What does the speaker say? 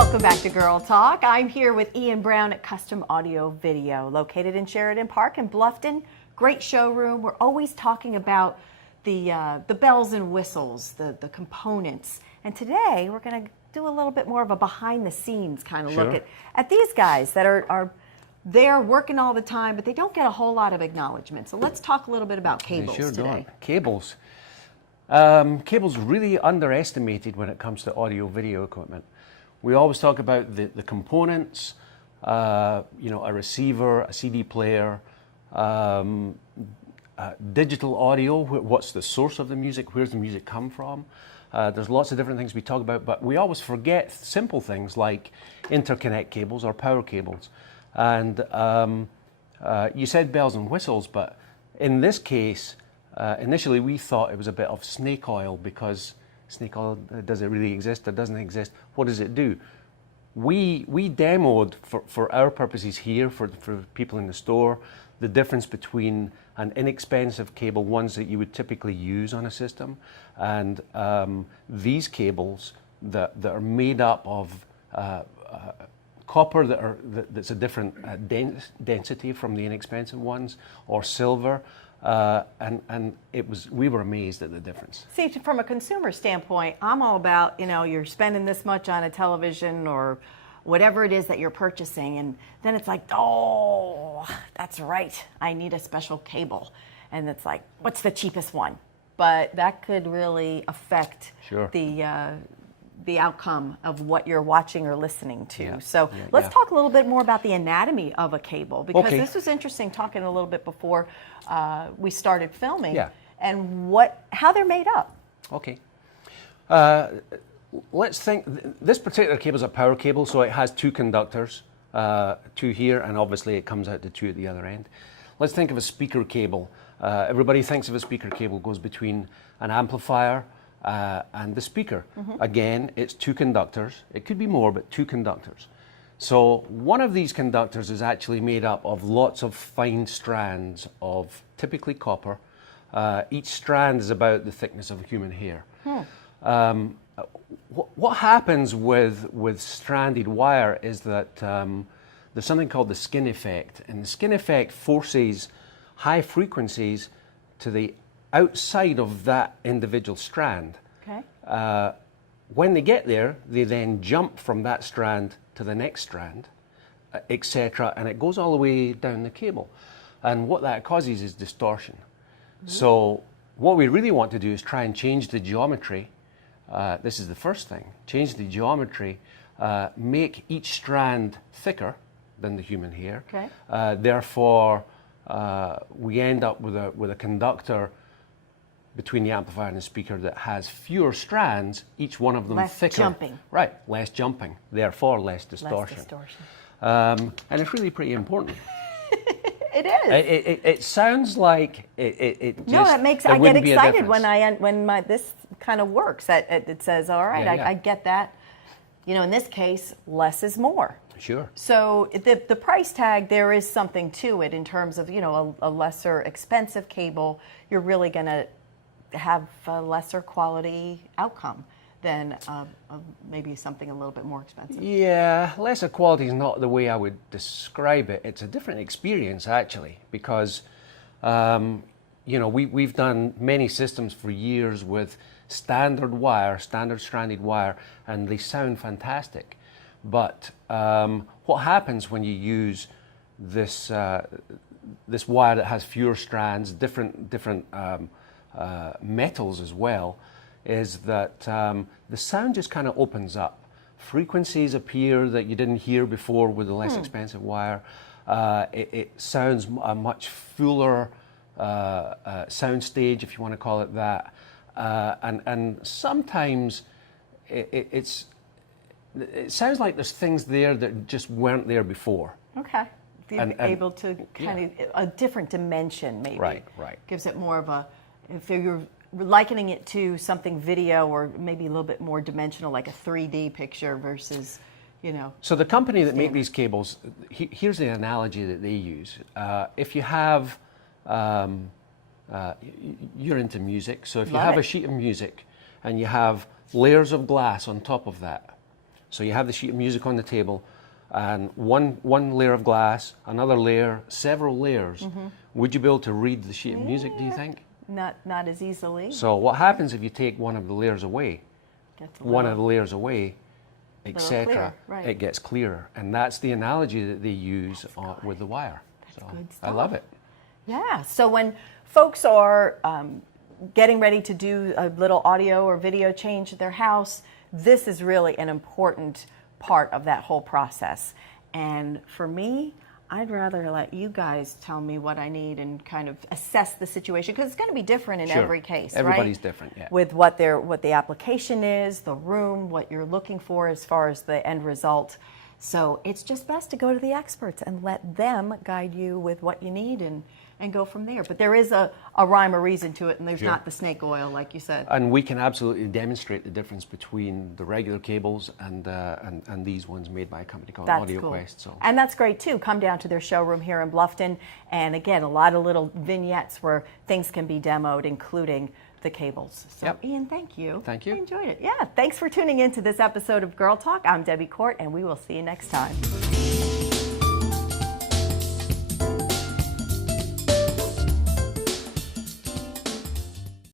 Welcome back to Girl Talk. I'm here with Ian Brown at Custom Audio Video, located in Sheridan Park in Bluffton. Great showroom. We're always talking about the bells and whistles, the components. And today we're going to do a little bit more of a behind the scenes kind of look at these guys that are they're working all the time, but they don't get a whole lot of acknowledgement. So let's talk a little bit about cables today. Don't. Cables. Cables really underestimated when it comes to audio video equipment. We always talk about the components, a receiver, a CD player, digital audio, what's the source of the music, where's the music come from. There's lots of different things we talk about, but we always forget simple things like interconnect cables or power cables. And you said bells and whistles, but in this case, initially we thought it was a bit of snake oil, because snake oil, does it really exist or doesn't exist? What does it do? We demoed for our purposes here, for people in the store, the difference between an inexpensive cable, ones that you would typically use on a system, and these cables that are made up of copper that's a different density from the inexpensive ones, or silver. And we were amazed at the difference. See, from a consumer standpoint, I'm all about, you're spending this much on a television or whatever it is that you're purchasing, and then it's like, oh, that's right, I need a special cable. And it's like, what's the cheapest one? But that could really affect the outcome of what you're watching or listening to. So let's talk a little bit more about the anatomy of a cable, because this was interesting, talking a little bit before we started filming, and how they're made up. Okay. Let's think, this particular cable is a power cable, so it has two conductors, two here, and obviously it comes out to two at the other end. Let's think of a speaker cable. Everybody thinks of a speaker cable goes between an amplifier and the speaker. Again, it's two conductors. It could be more, but two conductors. So one of these conductors is actually made up of lots of fine strands of typically copper. Each strand is about the thickness of a human hair. What happens with stranded wire is that there's something called the skin effect, and the skin effect forces high frequencies to the outside of that individual strand. When they get there, they then jump from that strand to the next strand, etc., and it goes all the way down the cable. And what that causes is distortion. So what we really want to do is try and change the geometry. This is the first thing. Change the geometry, make each strand thicker than the human hair. Therefore, we end up with a conductor between the amplifier and the speaker that has fewer strands, each one of them thicker. Less jumping. Right, less jumping, therefore less distortion. And it's really pretty important. It is. It sounds like it just... No, I get excited when this kind of works. It says, all right, I get that. In this case, less is more. Sure. So the price tag, there is something to it in terms of, a lesser expensive cable. You're really going to have a lesser quality outcome than maybe something a little bit more expensive. Yeah, lesser quality is not the way I would describe it. It's a different experience, actually, because we've done many systems for years with standard stranded wire, and they sound fantastic. But what happens when you use this this wire that has fewer strands, different metals as well, is that the sound just kind of opens up. Frequencies appear that you didn't hear before with the less expensive wire. It sounds a much fuller sound stage, if you want to call it that. And sometimes it sounds like there's things there that just weren't there before. Okay. You're able to kind of a different dimension, maybe. Right. Gives it more of a, if you're likening it to something video or maybe a little bit more dimensional, like a 3D picture versus, So the company that make these cables, here's the analogy that they use. If you have, you're into music, so if you have a sheet of music and you have layers of glass on top of that, So you have the sheet of music on the table, and one layer of glass, another layer, several layers. Would you be able to read the sheet of music, do you think? Not as easily. So what happens if you take one of the layers away, Gets a one little- of the layers away, etc., clearer, right. it gets clearer. And that's the analogy that they use with the wire. So good I love stuff. it. Yeah. So when folks are getting ready to do a little audio or video change at their house, this is really an important part of that whole process. And for me, I'd rather let you guys tell me what I need and kind of assess the situation, because it's going to be different in Sure. every case, Everybody's right? different, yeah. With what the application is, the room, what you're looking for as far as the end result. So it's just best to go to the experts and let them guide you with what you need and go from there. But there is a rhyme or reason to it, and there's Sure. not the snake oil, like you said. And we can absolutely demonstrate the difference between the regular cables and these ones made by a company called That's Audio cool. Quest. So And that's great too. Come down to their showroom here in Bluffton. And again, a lot of little vignettes where things can be demoed, including the cables. So Yep. Ian, thank you. Thank you. I enjoyed it. Yeah. Thanks for tuning in to this episode of Girl Talk. I'm Debbie Court, and we will see you next time.